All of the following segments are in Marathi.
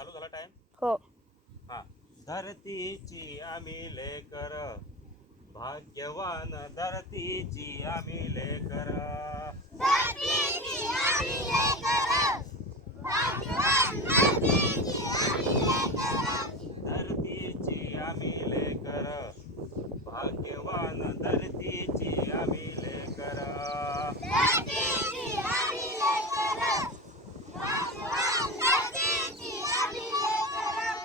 चालू झाला टाइम हो. हा. धरतीची आम्ही लेकर भाग्यवान धरतीची आम्ही लेकर. धरतीची आम्ही लेकर भाग्यवान धरतीची आम्ही लेकर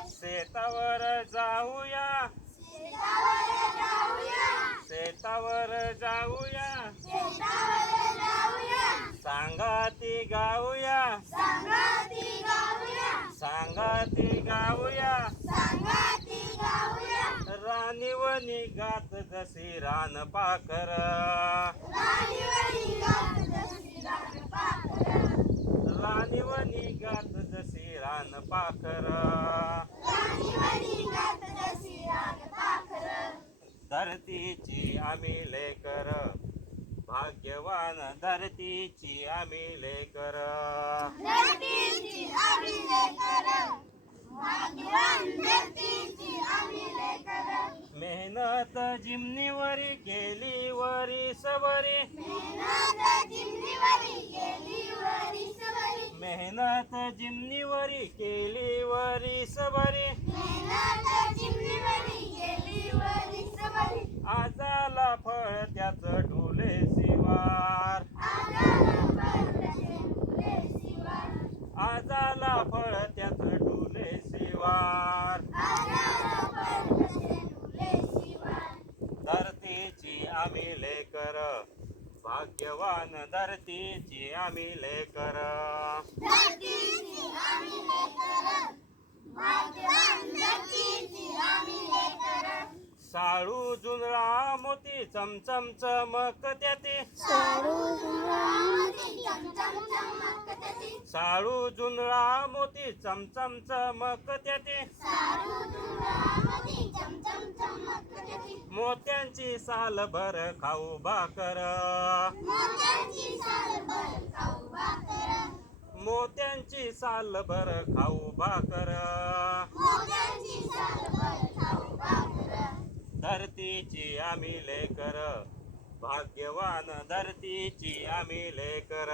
शेतावर जाऊया शेतावर जाऊया. सांगाती गाऊया. सांगाती गाऊया. राणीवनी गात जशी रान पाखर राणीवनी गात जशी रान पाखर धरतीची आम्ही लेकर. भाग्यवान धरतीची आम्ही लेकर. मेहनत जिमनीवरी केली वरी सबरी मेहनत जिमनीवरी केली वरी सबरी लेकर भाग्यवान धरतीची आम्ही लेकर साळू जुनळा मोती चमचम चमक त्याती साळू जुनळा मोती चमचम चमक त्याती मोत्यांची साल भर खाऊ भाकर. मोत्यांची साल भर खाऊ भाकर. धरतीची आम्ही लेकर. भाग्यवान धरतीची आम्ही लेकर.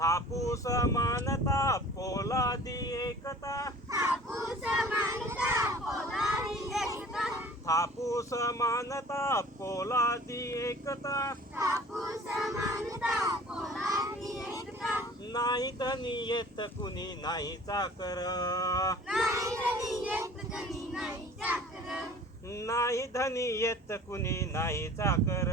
थापूस मानता पोलादी एकता. थापूस मानता पोलादी एकता. नाही धनी येत कुणी नाही चाकर. नाही धनी येत कुणी नाही चाकर.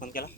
ಬಂದ್ಕಲ್ಲ